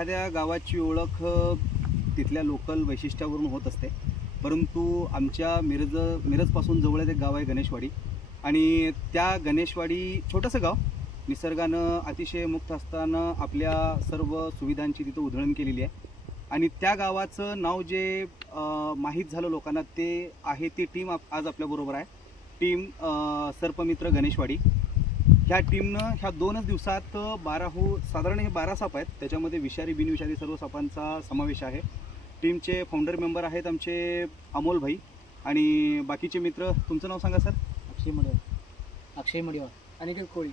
एखाद्या गावाची ओळख तिथल्या लोकल वैशिष्ट्यावरून होत असते, परंतु आमच्या मिरजपासून जवळच एक गाव आहे गणेशवाडी. आणि त्या गणेशवाडी छोटंसं गाव, निसर्गानं अतिशय मुक्त असताना आपल्या सर्व सुविधांची तिथं उधळण केलेली आहे. आणि त्या गावाचं नाव जे माहीत झालं लोकांना ते आहे, ती टीम आज आपल्याबरोबर आहे. टीम सर्पमित्र गणेशवाडी. ह्या टीमनं ह्या 2च दिवसात साधारण हे 12 साप आहेत, त्याच्यामध्ये विषारी बिनविषारी सर्व सापांचा समावेश आहे. टीमचे फाउंडर मेंबर आहेत आमचे अमोल भाई आणि बाकीचे मित्र. तुमचं नाव सांगा सर. अक्षय मडिवार, अनिकेत कोळी,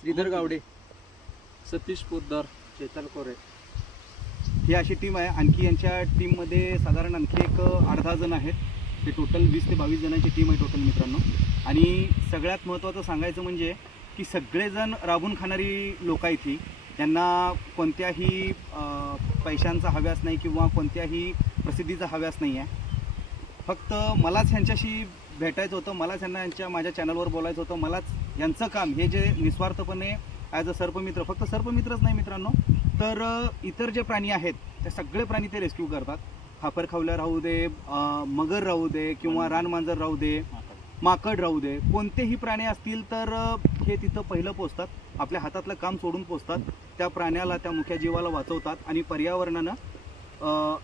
श्रीधर गावडे, सतीश पोद्दार, चेतन कोरे. ही अशी टीम आहे. आणखी यांच्या टीममध्ये साधारण आणखी एक 8-10 जण आहेत. ते टोटल 20 ते 22 जणांची टीम आहे टोटल मित्रांनो. आणि सगळ्यात महत्त्वाचं सांगायचं म्हणजे की सगळेजण राबून खाणारी लोक आहेत ही. त्यांना कोणत्याही पैशांचा हव्यास नाही किंवा कोणत्याही प्रसिद्धीचा हव्यास नाही आहे. फक्त मलाच ह्यांच्याशी भेटायचं होतं, मलाच यांना माझ्या चॅनलवर बोलायचं होतं. मलाच यांचं काम हे जे निस्वार्थपणे ॲज अ सर्पमित्र, फक्त सर्पमित्रच नाही मित्रांनो, तर इतर जे प्राणी आहेत ते सगळे प्राणी ते रेस्क्यू करतात. खापरखावल्या राहू दे, मगर राहू दे किंवा रानमांजर राहू दे, माकड राहू दे, कोणतेही प्राणी असतील तर हे तिथं पहिलं पोचतात. आपल्या हातातलं काम सोडून पोचतात. त्या प्राण्याला, त्या मुख्य जीवाला वाचवतात आणि पर्यावरणानं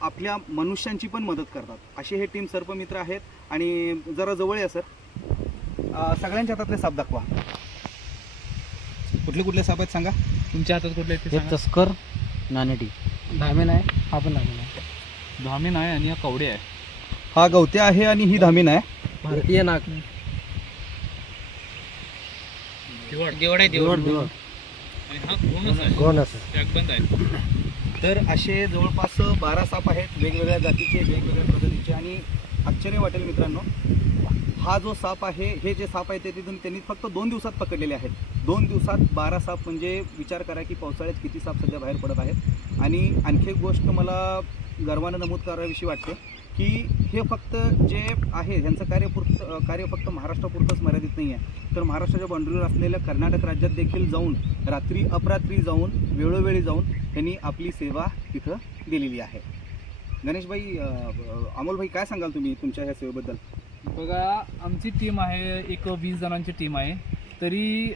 आपल्या मनुष्यांची पण मदत करतात. असे हे टीम सर्पमित्र आहेत. आणि जरा जवळ या सर, सगळ्यांच्या हातातले साप दाखवा. कुठले कुठले साप आहेत सांगा. तुमच्या हातात कुठले आहेत ते सांगा. तस्कर, नानेटी, धामेन आहे, हा पण धामेन आहे. धामीन आहे आणि हा कवडे आहे. हा गवत्या आहे आणि ही धामीन आहे. भारतीय नाग, दिवड आणि हा घोणच आहे. जगबंद आहे. तर असे जवळपास 12 साप आहेत, वेगवेगळ्या जातीचे, वेगवेगळ्या प्रजातीचे. आणि आश्चर्य वाटेल मित्रांनो, हा जो साप आहे, हे जे साप आहे ते तिथून त्यांनी फक्त 2 दिवसात पकडलेले आहेत. 2 दिवसात 12 साप, म्हणजे विचार करा की पावसाळ्यात किती साप सध्या बाहेर पडत आहेत. आणि आणखी एक गोष्ट मला गर्वानं नमूद कराविषयी वाटते की हे फक्त जे आहे ह्यांचं कार्य फक्त महाराष्ट्रापुरतंच मर्यादित नाही आहे, तर महाराष्ट्राच्या बाउंड्रीवर असलेल्या कर्नाटक राज्यात देखील जाऊन रात्री अपरात्री जाऊन वेळोवेळी जाऊन त्यांनी आपली सेवा तिथं दिलेली आहे. गणेशभाई, अमोलभाई, काय सांगाल तुम्ही तुमच्या ह्या सेवेबद्दल? बघा, आमची टीम आहे एक 20 जणांची टीम आहे. तरी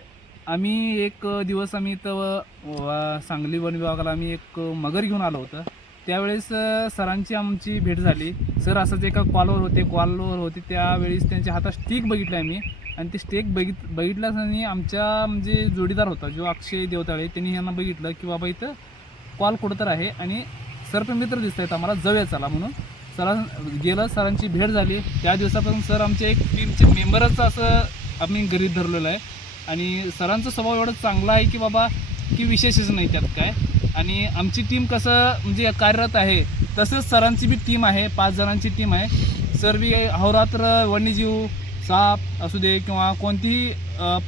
आम्ही एक दिवस इथं सांगली वन विभागाला आम्ही एक मगर घेऊन आलो होतं. त्यावेळेस सरांची आमची भेट झाली. सर असंच एका कॉलवर होते त्यावेळेस त्यांच्या हातात स्टिक बघितलं आम्ही. आणि ते स्टेक बघितल्यास आणि आमच्या म्हणजे जोडीदार होता जो अक्षय देवताळे, त्यांनी यांना बघितलं की बाबा इथं कॉल कुठं तर आहे आणि सर्पमित्र दिसत आहेत, आम्हाला जाऊया चला म्हणून गेलं. सरांची भेट झाली. त्या दिवसापासून सर आमच्या एक टीमचे मेंबरच असं आम्ही गरीब धरलेलं आहे. आणि सरांचा स्वभाव एवढा चांगला आहे की बाबा की विशेषच नाही त्यात काय. आणि आमची टीम कसं म्हणजे कार्यरत आहे तसंच सरांची बी टीम आहे, 5 जणांची टीम आहे. सर बी अहोरात्र वन्यजीव, साप असू दे किंवा कोणतीही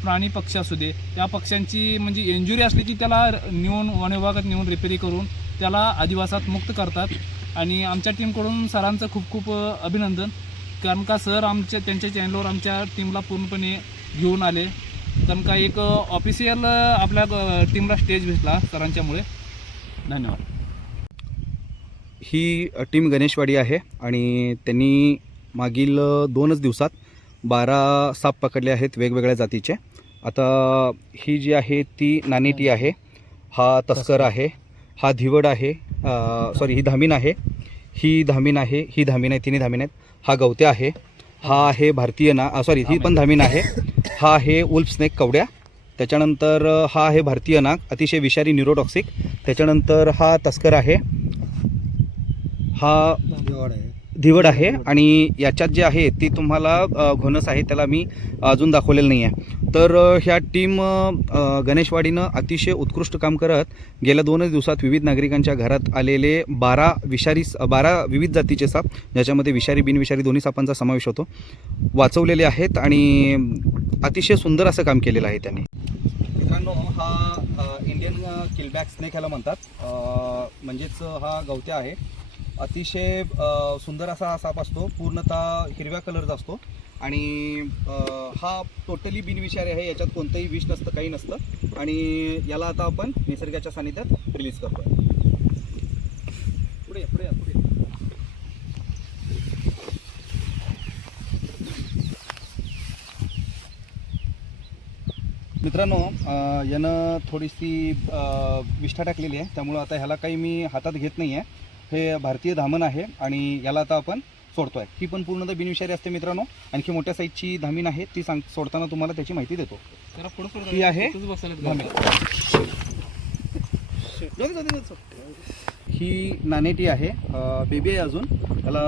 प्राणी पक्षी असू दे, त्या पक्ष्यांची म्हणजे इंजुरी असली की त्याला नेऊन वन विभागात नेऊन रिपेरी करून त्याला आदिवासात मुक्त करतात. आणि आमच्या टीमकडून सरांचं खूप खूप अभिनंदन, कारण का सर त्यांच्या चॅनलवर आमच्या टीमला पूर्णपणे घेऊन आले. कारण का एक ऑफिशियल आपल्या टीमला स्टेज भेटला सरांच्यामुळे. धन्यवाद. ही टीम गणेशवाडी आहे आणि त्यांनी मागील 2च दिवसात 12 साप पकडले आहेत वेगवेगळ्या जातीचे. आता ही जी आहे ती नानेटी आहे, हा तस्कर आहे, हा धिवड आहे, ही धामीन आहे, ही धामीन आहे, ही धामीन आहे, तिन्ही धामीन आहेत. हा गवत्या आहे, हा आहे भारतीय ही पण धामीन आहे. हा आहे उल्फ स्नेक कवड्या. त्याच्यानंतर हा आहे भारतीय नाग, अतिशय विषारी न्यूरोटॉक्सिक. त्याच्यानंतर हा तस्कर आहे, हा धिवड आहे. आणि याच्यात जे आहे ती तुम्हाला घोणस आहे, त्याला मी अजून दाखवलेलं नाही आहे. तर ह्या टीम गणेशवाडीनं अतिशय उत्कृष्ट काम करत गेल्या 2च दिवसात विविध नागरिकांच्या घरात आलेले 12 विविध जातीचे साप, ज्याच्यामध्ये विषारी बिनविषारी दोन्ही सापांचा समावेश होतो, वाचवलेले आहेत. आणि अतिशय सुंदर असं काम केलेलं आहे त्यांनी. मित्रांनो, हा इंडियन किलबॅक स्नेक ह्याला म्हणतात. म्हणजेच हा गवत्या आहे. अतिशय सुंदर असा हा साप असतो, पूर्णतः हिरव्या कलरचा असतो. आणि हा टोटली बिनविषारी आहे, याच्यात कोणतंही विष नसतं, काही नसतं. आणि याला आता आपण निसर्गाच्या सानिध्यात रिलीज करतो. मित्रांनो यानं थोडीशी विष्ठा टाकलेली आहे, त्यामुळं आता ह्याला काही मी हातात घेत नाही आहे. हे भारतीय धामण आहे आणि याला आता आपण सोडतो आहे. ही पण पूर्णतः बिनविषारी असते मित्रांनो. आणखी मोठ्या साईजची धामीण आहे, ती सोडताना तुम्हाला त्याची माहिती देतो. ही आहे धामीण. ही नानेटी आहे, बेबी आहे अजून. त्याला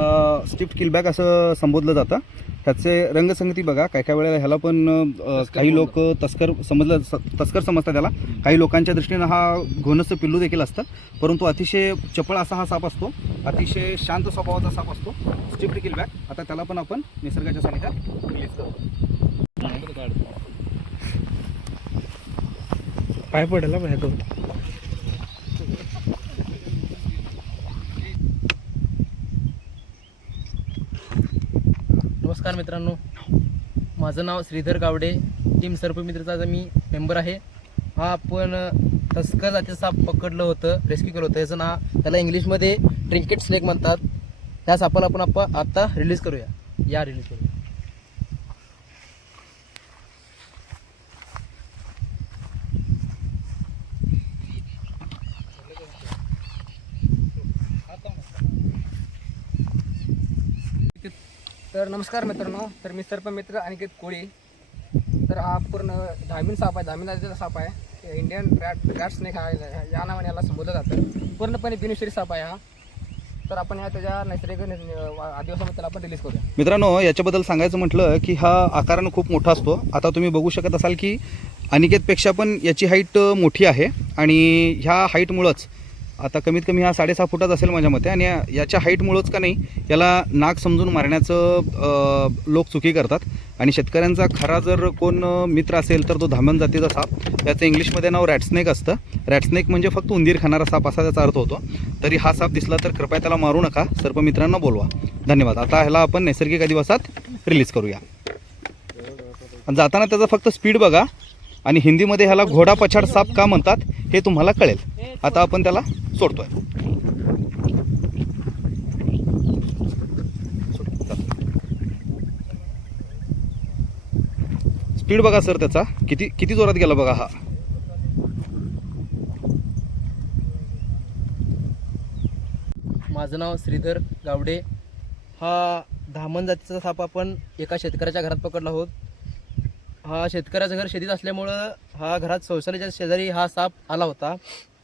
स्टिफ्ट किलबॅक असं संबोधलं जातं. ह्याचे रंगसंगती बघा, काय काय वेळेला ह्याला पण काही लोक तस्कर समजतात त्याला. काही लोकांच्या दृष्टीनं हा घोणसं पिल्लू देखील असतं, परंतु अतिशय चपळ असा हा साप असतो. अतिशय शांत स्वभावाचा साप असतो, स्टिफ्ट किलबॅक. आता त्याला पण आपण निसर्गाच्या सानिध्यात रिलीज करतो. पाय पडायला पाहिजे. नमस्कार मित्रांनो, माझं नाव श्रीधर गावडे. टीम सर्पमित्रचा मी मेंबर आहे. हा आपण तस्कर जातीचं साप पकडलं होतं, रेस्क्यू केलं होतं. याचं नाव, त्याला इंग्लिशमध्ये ट्रिंकेट स्नेक म्हणतात. त्या सापाला आपण आता रिलीज करूया. या रिलीज करूया. तर नमस्कार मित्रांनो, तर मी सर्पमित्र अनिकेत कोळी. तर हा पूर्ण धामीण साप आहे, धामीण जातीचा साप आहे. इंडियन रॅट स्नेक हा या नावाने याला संबोधलं जातं. पूर्णपणे बिनविषारी साप आहे हा. तर आपण ह्या त्याच्या नैसर्गिक आदिवासामध्ये त्याला आपण रिलीज करूया. मित्रांनो, याच्याबद्दल सांगायचं म्हटलं की हा आकारानं खूप मोठा असतो. आता तुम्ही बघू शकत असाल की अनिकेतपेक्षा पण याची हाईट मोठी आहे आणि ह्या हाईटमुळंच आता कमीत कमी हा 6.5 फुटाचा असेल माझ्या मते. आणि याच्या हाईटमुळंच का नाही याला नाग समजून मारण्याचं लोक चुकी करतात. आणि शेतकऱ्यांचा खरा जर कोण मित्र असेल तर तो धामण जातीचा साप. त्याचं इंग्लिशमध्ये नाव रॅटस्नेक असतं. रॅटस्नेक म्हणजे फक्त उंदीर खाणारा साप असा त्याचा अर्थ होतो. तरी हा साप दिसला तर कृपया त्याला मारू नका, सर्पमित्रांना बोलवा. धन्यवाद. आता ह्याला आपण नैसर्गिक अधिवासात रिलीज करूया. जाताना त्याचा फक्त स्पीड बघा, आणि हिंदीमध्ये ह्याला घोडा पछाड साप का म्हणतात हे तुम्हाला कळेल. आता आपण त्याला सोडतोय. स्पीड बघा सर त्याचा, किती जोरात गेला बघा हा. माझं नाव श्रीधर गावडे. हा धामण जातीचा साप आपण एका शेतकऱ्याच्या घरात पकडला आहोत. हा शेतकऱ्याचं घर शेतीत असल्यामुळं हा घरात शौचालयाच्या शेजारी हा साप आला होता.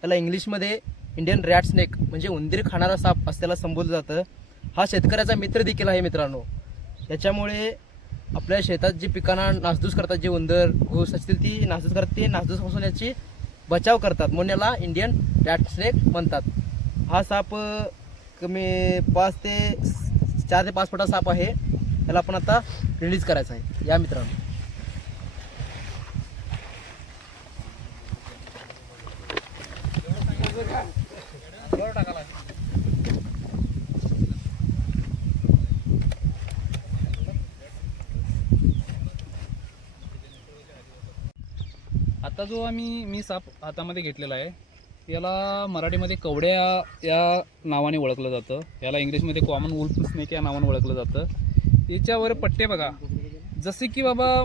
त्याला इंग्लिशमध्ये इंडियन रॅट स्नेक म्हणजे उंदीर खाणारा साप असं त्याला संबोधलं जातं. हा शेतकऱ्याचा मित्र देखील आहे मित्रांनो. त्याच्यामुळे आपल्या शेतात जे पिकांना नासधूस करतात, जे उंदर घोस असतील ती नासधूस करतात, ते नासधूसपासून याची बचाव करतात म्हणून याला इंडियन रॅट स्नेक म्हणतात. हा साप कमी 4 ते 5 फुटा साप आहे. त्याला आपण आता रिलीज करायचा आहे. या मित्रांनो. आता जो मी साप हातामध्ये घेतलेला आहे याला मराठीमध्ये कवड्या या नावाने ओळखलं जातं. याला इंग्लिशमध्ये कॉमन वुल्फ स्नेक या नावाने ओळखलं जातं. याच्यावर पट्टे बघा, जसे की बाबा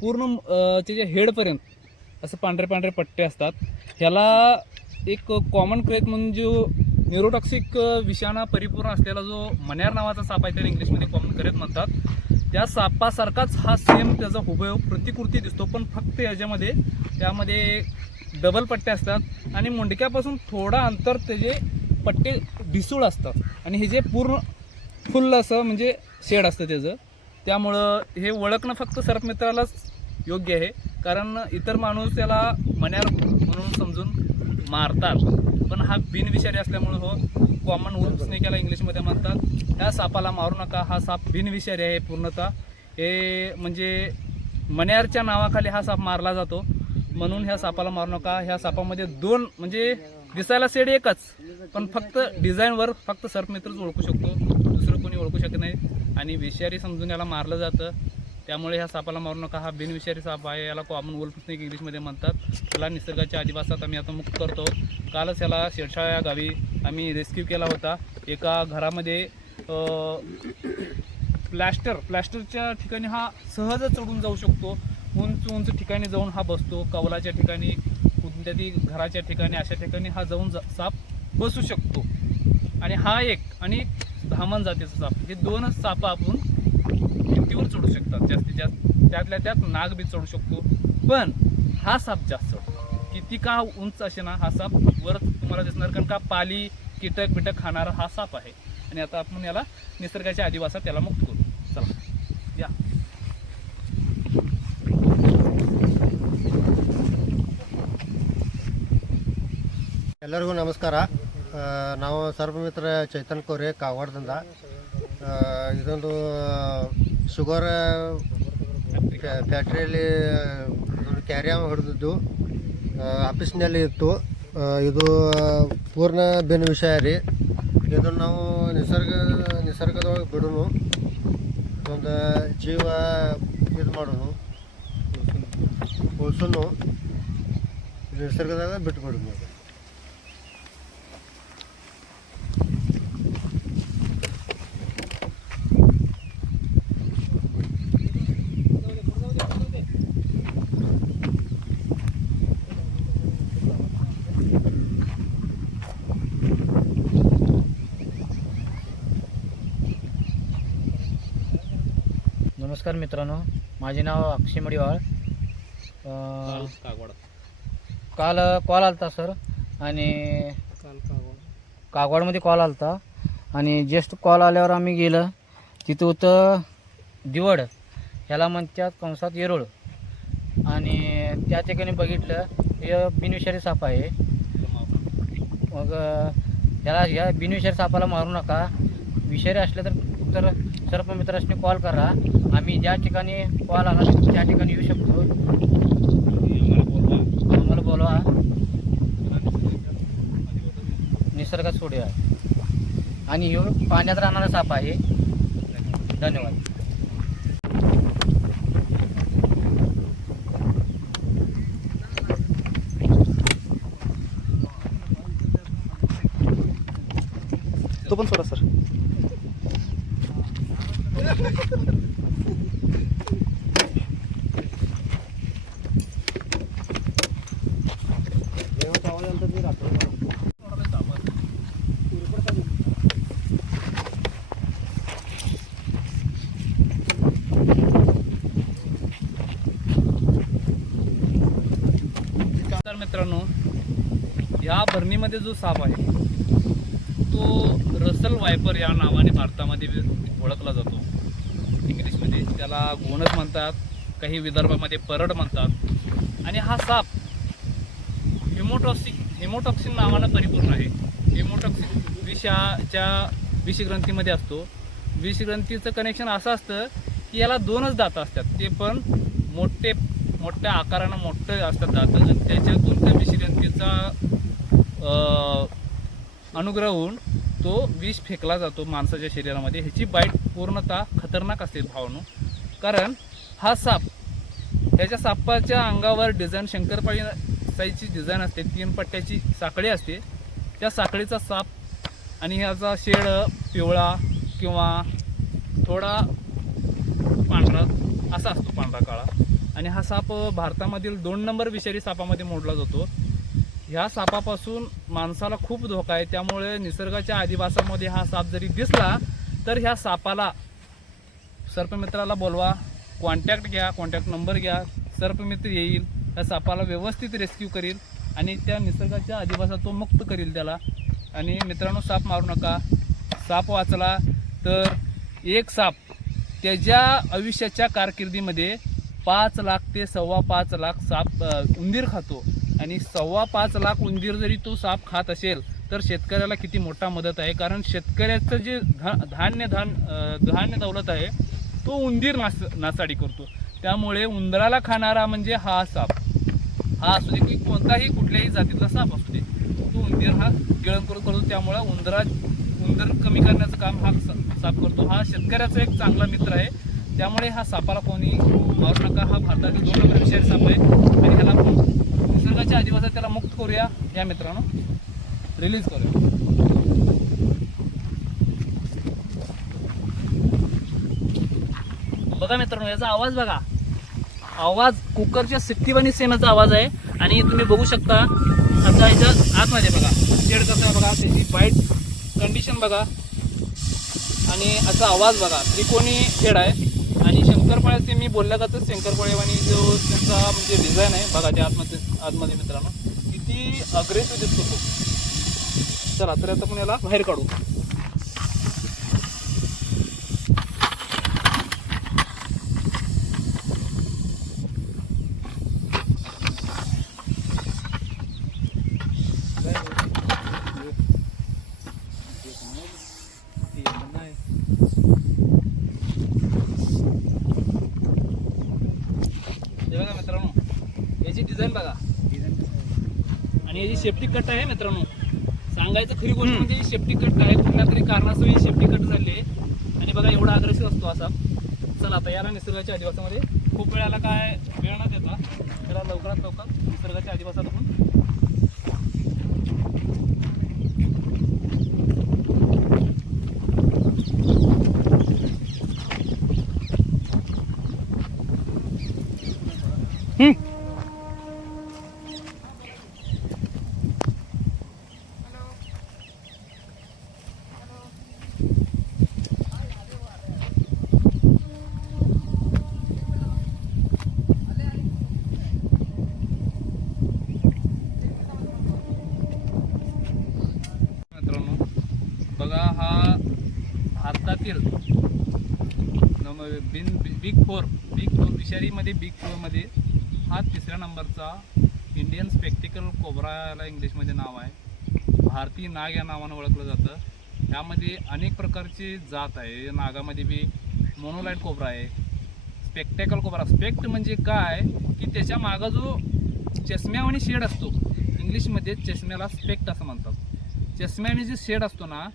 पूर्ण त्याच्या हेडपर्यंत असं पांढरे पांढरे पट्टे असतात. ह्याला एक कॉमन क्रेक म्हणून जो न्यूरोटॉक्सिक विषाणा परिपूर्ण असलेला जो मण्यार नावाचा साप आहे त्याला इंग्लिशमध्ये कॉमन क्रेक म्हणतात. त्या सापासारखाच हा सेम त्याचा हुबेहूब प्रतिकृती दिसतो, पण फक्त याच्यामध्ये त्यामध्ये डबल पट्टे असतात आणि मुंडक्यापासून थोडा अंतर त्याचे पट्टे ढिसूळ असतात आणि हे जे पूर्ण फुल असं म्हणजे शेड असतं त्याचं. त्यामुळं हे ओळखणं फक्त सर्पमित्रालाच योग्य आहे, कारण इतर माणूस त्याला मण्यार म्हणून समजून मारतात, पण हा बिनविषारी असल्यामुळं हो कॉमन वुल्फ स्नेक याला इंग्लिशमध्ये म्हणतात. ह्या सापाला मारू नका, हा साप बिनविषारी आहे पूर्णतः. हे म्हणजे मण्यारच्या नावाखाली हा साप मारला जातो म्हणून ह्या सापाला मारू नका. ह्या सापामध्ये 2 म्हणजे दिसायला शेड एकच, पण फक्त डिझाईनवर फक्त सर्पमित्रच ओळखू शकतो, दुसरं कोणी ओळखू शकत नाही आणि विषारी समजून याला मारलं जातं. त्यामुळे ह्या सापाला मारू नका. हा बिनविषारी साप आहे, याला कॉमन वुल्फ स्नेक इंग्लिशमध्ये म्हणतात. त्याला निसर्गाच्या अधिवासात आम्ही आता मुक्त करतो. कालच याला शेरशाळा या गावी आम्ही रेस्क्यू केला होता. एका घरामध्ये प्लॅस्टरच्या ठिकाणी हा सहज चढून जाऊ शकतो. उंच उंच ठिकाणी जाऊन हा बसतो. कवलाच्या ठिकाणी, कोणत्याही घराच्या ठिकाणी, अशा ठिकाणी हा जाऊन साप बसू शकतो. आणि हा एक आणि धामण जातीचा साप, हे दोनच साप आपण भिंतीवर चढू शकतात जास्तीत जास्त. त्यातल्या त्यात नाग बी चढू शकतो, पण हा साप जास्त चढतो. किती का उंच असे ना, हा साप वर तुम्हाला दिसणार, कारण का पाली कीटक बिटक खाणारा हा साप आहे. आणि आता आपण याला निसर्गाच्या अधिवासात त्याला मुक्त करू. चला या. ಎಲ್ಲರಿಗೂ ನಮಸ್ಕಾರ. ನಾವು ಸರ್ವಮಿತ್ರ ಚೈತನ್ ಕೋರೆ ಕಾಗವಾಡದಿಂದ. ಇದೊಂದು ಶುಗರ್ ಫ್ಯಾಕ್ಟ್ರಿಯಲ್ಲಿ ಕ್ಯಾರಿಯರ್ ಹೊಡೆದಿದ್ದು ಆಫೀಸ್ನಲ್ಲಿ ಇತ್ತು. ಇದು ಪೂರ್ಣ ಬೇನು ವಿಷಯ ರೀ. ಇದನ್ನು ನಾವು ನಿಸರ್ಗದೊಳಗೆ ಬಿಡೋನು, ಒಂದು ಜೀವ ಇದು ಮಾಡೋನು, ಉಳಿಸೋನು, ನಿಸರ್ಗದಾಗ ಬಿಟ್ಬಿಡೋನು. नमस्कार मित्रांनो, माझे नाव अक्षय मडिवाळ. काल कॉल आलता सर, आणि कागवाडमध्ये कॉल आलता, आणि जस्ट कॉल आल्यावर आम्ही गेलं. तिथं होतं दिवड, ह्याला म्हणतात कंसात येरोळ, आणि त्या ठिकाणी बघितलं हे बिनविषारी साप आहे. मग ह्या बिनविषारी सापाला मारू नका. विषारी असले तर सर्पमित्रांनी कॉल करा. आम्ही ज्या ठिकाणी कॉल आला त्या ठिकाणी येऊ शकतो. आम्हाला बोलवा, निसर्गात सोडूया. आणि ह्यो पाण्यात राहणारा साप आहे. धन्यवाद. तो पण सोडा सर. तर मित्रांनो, ह्या भरणीमध्ये जो साप आहे तो रसल वायपर या नावाने भारतामध्ये ओळखला जातो. इंग्लिशमध्ये त्याला घोणस म्हणतात, काही विदर्भामध्ये परड म्हणतात. आणि हा साप हेमोटॉक्सिन नावानं परिपूर्ण आहे. हेमोटॉक्सिन विषाच्या विषग्रंथीमध्ये असतो. विषग्रंथीचं कनेक्शन असं असतं की याला दोनच दातं असतात, ते पण मोठ्या आकारानं मोठे असतात दातं, आणि त्याच्यातून त्या विषग्रंथीचा अनुग्रह होऊन तो विष फेकला जातो माणसाच्या शरीरामध्ये. ह्याची बाईट पूर्णतः खतरनाक असते भावानो, कारण हा साप, ह्याच्या सापाच्या अंगावर डिझाईन शंकरपाळी साईजची डिझाईन असते. 3 पट्ट्याची साखळी असते. त्या साखळीचा साप, आणि ह्याचा शेड पिवळा किंवा थोडा पांढरा असा असतो, पांढरा काळा. आणि हा साप भारतामधील 2 नंबर विषारी सापामध्ये मोडला जातो. ह्या सापापासून माणसाला खूप धोका आहे. त्यामुळे निसर्गाच्या अधिवासामध्ये हा साप जरी दिसला तर ह्या सापाला, सर्पमित्राला बोलवा, कॉन्टॅक्ट घ्या, कॉन्टॅक्ट नंबर घ्या. सर्पमित्र येईल, त्या सापाला व्यवस्थित रेस्क्यू करील आणि त्या निसर्गाच्या अधिवासात तो मुक्त करील त्याला. आणि मित्रांनो, साप मारू नका. साप वाचला तर एक साप त्याच्या आयुष्याच्या कारकिर्दीमध्ये 5 लाख ते 5.25 लाख साप उंदीर खातो. आणि 5.25 लाख उंदीर जरी तो साप खात असेल तर शेतकऱ्याला किती मोठा मदत आहे. कारण शेतकऱ्याचं जे धान्य दौलत आहे तो उंदीर नासाडी करतो. त्यामुळे उंदराला खाणारा म्हणजे हा साप, हा असू दे की कोणताही कुठल्याही जातीतला साप असू दे, तो उंदीर हा गिळंकृत करतो. त्यामुळे उंदर कमी करण्याचं काम हा साप करतो. हा शेतकऱ्याचा एक चांगला मित्र आहे. त्यामुळे हा सापाला कोणी मारू नका. हा भारतातील 2 नंबर विषारी साप आहे आणि ह्याला आपण निसर्गाच्या आदिवासात त्याला मुक्त करूया. या मित्रांनो रिलीज करूया. बघा मित्रांनो याचा आवाज बघा, आवाज कुकरच्या सिट्टीवानी सेम याचा आवाज आहे. आणि तुम्ही बघू शकता आता ह्याच्या आतमध्ये बघा शेड कसं आहे बघा, त्याची बाईट कंडिशन बघा आणि याचा आवाज बघा. त्रिकोणी शेड आहे आणि शंकरपाळ्याचे मी बोलल्या जातं शंकरपाळेवानी जो त्यांचा म्हणजे डिझाईन आहे बघा त्या आतमध्ये मित्रांनो किती अग्रेसिव्ह दिसतो तो. चला तर आता आपण याला बाहेर काढू. हे बघा मित्रांनो याची डिझाईन बघा आणि याची सेफ्टी कट आहे मित्रांनो. सांगायचं खरी गोष्ट म्हणजे सेफ्टी कट आहे, कुठल्या तरी कारणास्तव ही सेफ्टी कट झाली आहे. आणि बघा एवढा अग्रेसिव्ह असतो असा. चला आता याला निसर्गाच्या आदिवासामध्ये खूप वेळाला काय वेळ न देता त्याला लवकरात लवकर निसर्गाच्या आदिवासात आपण मित्रांनो बघा हा भारतातील बिग फोर विषारीमध्ये बिग फोरमध्ये हा 3ऱ्या नंबरचा इंडियन स्पेक्टिकल कोब्रा याला इंग्लिशमध्ये नाव आहे. भारतीय नाग या नावानं ओळखलं जातं. यामध्ये अनेक प्रकारची जात आहे. नागामध्ये बी मोनोलाईट कोब्रा आहे, स्पेक्टेकल कोब्रा. स्पेक्ट म्हणजे काय की त्याच्या मागं जो चष्म्यावानी शेड असतो, इंग्लिशमध्ये चष्म्याला स्पेक्ट असं म्हणतात. चष्म्याने जे शेड असतो ना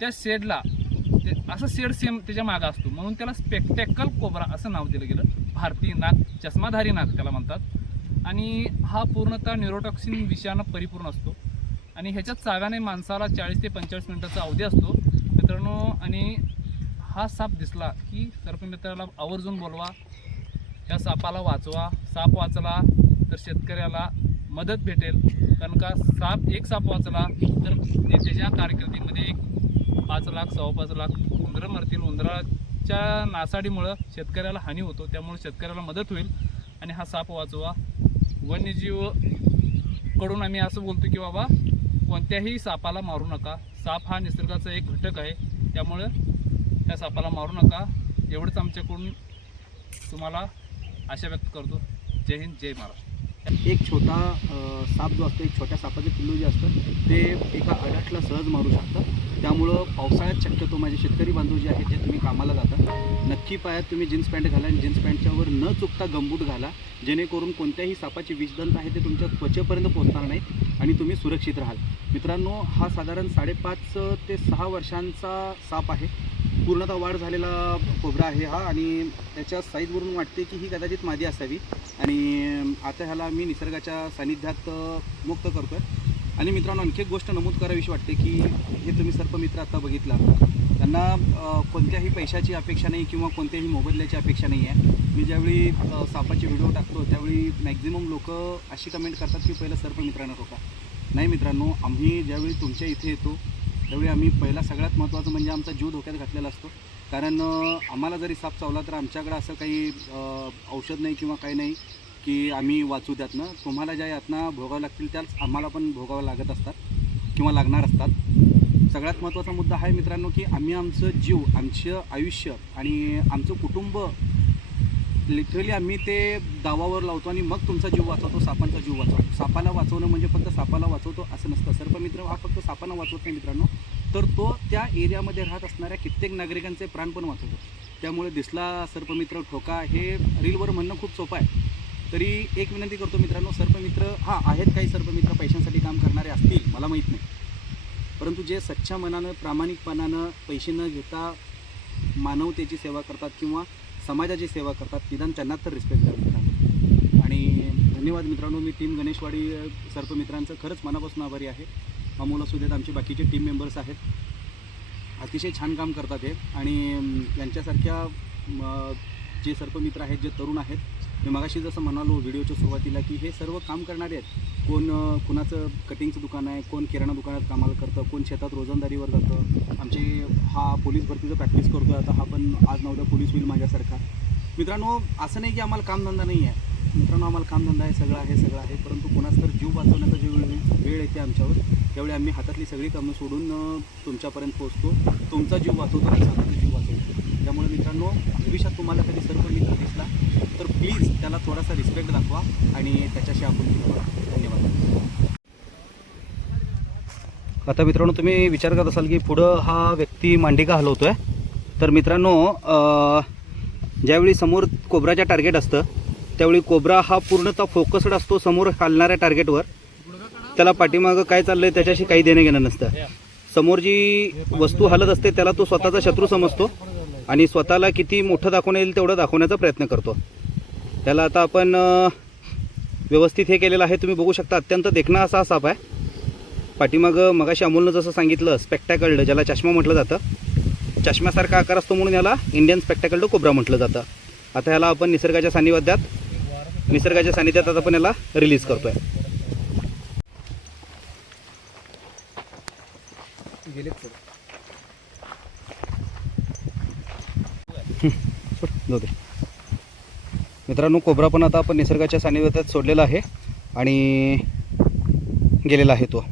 त्या शेडला असं शेड सेम त्याच्या मागं असतो म्हणून त्याला स्पेक्टेकल कोब्रा असं नाव दिलं गेलं. भारतीय नाग, चष्माधारी नाग त्याला म्हणतात. आणि हा पूर्णतः न्यूरोटॉक्सिन विषयानं परिपूर्ण असतो आणि ह्याच्यात चाव्याने माणसाला 40 ते 45 मिनिटाचा अवधी असतो मित्रांनो. आणि हा साप दिसला की सर्पमित्राला आवर्जून बोलवा, त्या सापाला वाचवा. साप वाचला तर शेतकऱ्याला मदत भेटेल, कारण का एक साप वाचला तर त्याच्या कारकिर्दीमध्ये 5 लाख 5.25 लाख उंदरं मरतील. उंदराच्या नासाडीमुळं शेतकऱ्याला हानी होतो, त्यामुळे शेतकऱ्याला मदत होईल. आणि हा साप वाचवा. वन्यजीव कडून आम्ही असं बोलतो की बाबा कोणत्याही सापाला मारू नका. साप हा निसर्गाचा एक घटक आहे, त्यामुळं त्या सापाला मारू नका. एवढंच आमच्याकडून तुम्हाला आशा व्यक्त करतो. जय हिंद, जय महाराष्ट्र. एक छोटा साप जो असतो, एक छोट्या सापाचे पिल्लू जे असतं ते एका अडाटला सहज मारू शकतं. त्यामुळं पावसाळ्यात शक्यतो माझे शेतकरी बांधव जे आहेत जे तुम्ही कामाला जाता नक्की पायात तुम्ही जीन्स पॅन्ट घाला आणि जीन्स पॅन्टच्यावर न चुकता गमबूट घाला, जेणेकरून कोणत्याही सापाची विषदंत आहे ते तुमच्या त्वचेपर्यंत पोहोचणार नाहीत आणि तुम्ही सुरक्षित राहाल. मित्रांनो हा साधारण 5.5 ते 6 वर्षांचा साप आहे. पूर्णतः वाढ झालेला कोब्रा आहे हा आणि त्याच्या साईजवरून वाटते की ही कदाचित मादी असावी. आणि आता ह्याला मी निसर्गाच्या सानिध्यात मुक्त करतो आहे. आणि मित्रांनो आणखी एक गोष्ट नमूद करावीशी वाटते की हे तुम्ही सर्पमित्र आता बघितला, त्यांना कोणत्याही पैशाची अपेक्षा नाही किंवा कोणत्याही मोबदल्याची अपेक्षा नाही आहे. मी ज्यावेळी सापाचे व्हिडिओ टाकतो त्यावेळी मॅक्झिमम लोक अशी कमेंट करतात की पहिलं सर्पमित्रांना रोका. नाही मित्रांनो, आम्ही ज्यावेळी तुमच्या इथे येतो त्यावेळी आम्ही पहिला सगळ्यात महत्त्वाचं म्हणजे आमचा जीव धोक्यात घातलेला असतो. कारण आम्हाला जरी साप चावला तर आमच्याकडं असं काही औषध नाही किंवा काही नाही की आम्ही वाचू त्यातनं. तुम्हाला ज्या यातना भोगावं लागतील त्याच आम्हाला पण भोगावं लागत असतात किंवा लागणार असतात. सगळ्यात महत्त्वाचा मुद्दा हा आहे मित्रांनो की आम्ही आमचं जीव, आमचं आयुष्य आणि आमचं कुटुंब लिटरली आम्ही ते दावावर लावतो आणि मग तुमचा जीव वाचवतो, सापांचा जीव वाचवतो. सापाला वाचवणं म्हणजे फक्त सापाला वाचवतो असं नसतं. सर्पमित्र हा फक्त सापांना वाचवत नाही मित्रांनो, तर तो त्या एरियामध्ये राहत असणाऱ्या कित्येक नागरिकांचे प्राण पण वाचवतो. त्यामुळे दिसला सर्पमित्र ठोका हे रीलवर म्हणणं खूप सोपं आहे. तरी एक विनंती करतो मित्रांनो, सर्पमित्र आहेत काही सर्पमित्र पैशांसाठी काम करणारे असतील, मला माहीत नाही, परंतु जे सच्च्या मनानं प्रामाणिकपणानं पैसे न घेता मानवतेची सेवा करतात किंवा समाजाची सेवा करतात, निदान त्यांना तर रिस्पेक्ट द्या मित्रांनो. आणि धन्यवाद मित्रांनो. मी टीम गणेशवाडी सर्पमित्रांचं खरंच मनापासून आभारी आहे. अमोल असू देत, आमचे बाकीचे टीम मेंबर्स आहेत, अतिशय छान काम करतात हे. आणि यांच्यासारख्या जे सर्पमित्र आहेत, जे तरुण आहेत, मी मगाशी जसं म्हणालो व्हिडिओच्या सुरुवातीला की हे सर्व काम करणारे आहेत. कुणाचं कटिंगचं दुकान आहे, कोण किराणा दुकानात कामाला करतं, कोण शेतात रोजंदारीवर जातं. आमचे हा पोलीस भरतीचं प्रॅक्टिस करतो आहे, आता हा पण आज ना उद्या पोलीस होईल माझ्यासारखा. मित्रांनो, असं नाही की आम्हाला कामधंदा नाही आहे मित्रांनो, आम्हाला कामधंदा आहे, सगळं आहे. परंतु कोणाच तर जीव वाचवण्याचा जे वेळ येते आमच्यावर, त्यावेळी आम्ही हातातली सगळी कामं सोडून तुमच्यापर्यंत पोहोचतो, तुमचा जीव वाचवतो आणि स्वतःचा जीव वाचवतो. त्यामुळे मित्रांनो, भविष्यात तुम्हाला कधी सर्पमित्र दिसला तर प्लीज त्याला थोडासा रिस्पेक्ट दाखवा आणि त्याच्याशी आपण बोला. धन्यवाद. आता मित्रांनो, तुम्ही विचार करत असाल की पुढं हा व्यक्ती मांडी का हलवतो आहे. तर मित्रांनो, ज्यावेळी समोर कोब्राच्या टार्गेट असतं त्यावेळी कोब्रा हा पूर्णतः फोकस्ड असतो समोर हलणाऱ्या टार्गेटवर. त्याला पाठीमागं काय चाललं आहे त्याच्याशी काही देणं घेणं नसतं. समोर जी वस्तू हलत असते त्याला तो स्वतःचा शत्रू समजतो आणि स्वतःला किती मोठं दाखवता येईल तेवढं दाखवण्याचा प्रयत्न करतो. त्याला आता आपण व्यवस्थित हे केलेलं आहे, तुम्ही बघू शकता. अत्यंत देखणा असा साप आहे. पाठीमागं मगाशी अमोलनं जसं सांगितलं स्पेक्टॅकल्ड, ज्याला चष्मा म्हटलं जातं, चष्म्यासारखा आकार असतो म्हणून याला इंडियन स्पेक्टॅकल्ड कोब्रा म्हटलं जातं. आता ह्याला आपण निसर्गाच्या सानिध्यात आता आपण याला रिलीज करतो आहे. मित्रांनो, कोब्रा पण आता आपण निसर्गाच्या सानिध्यात सोडलेला आहे आणि गेलेला आहे तो.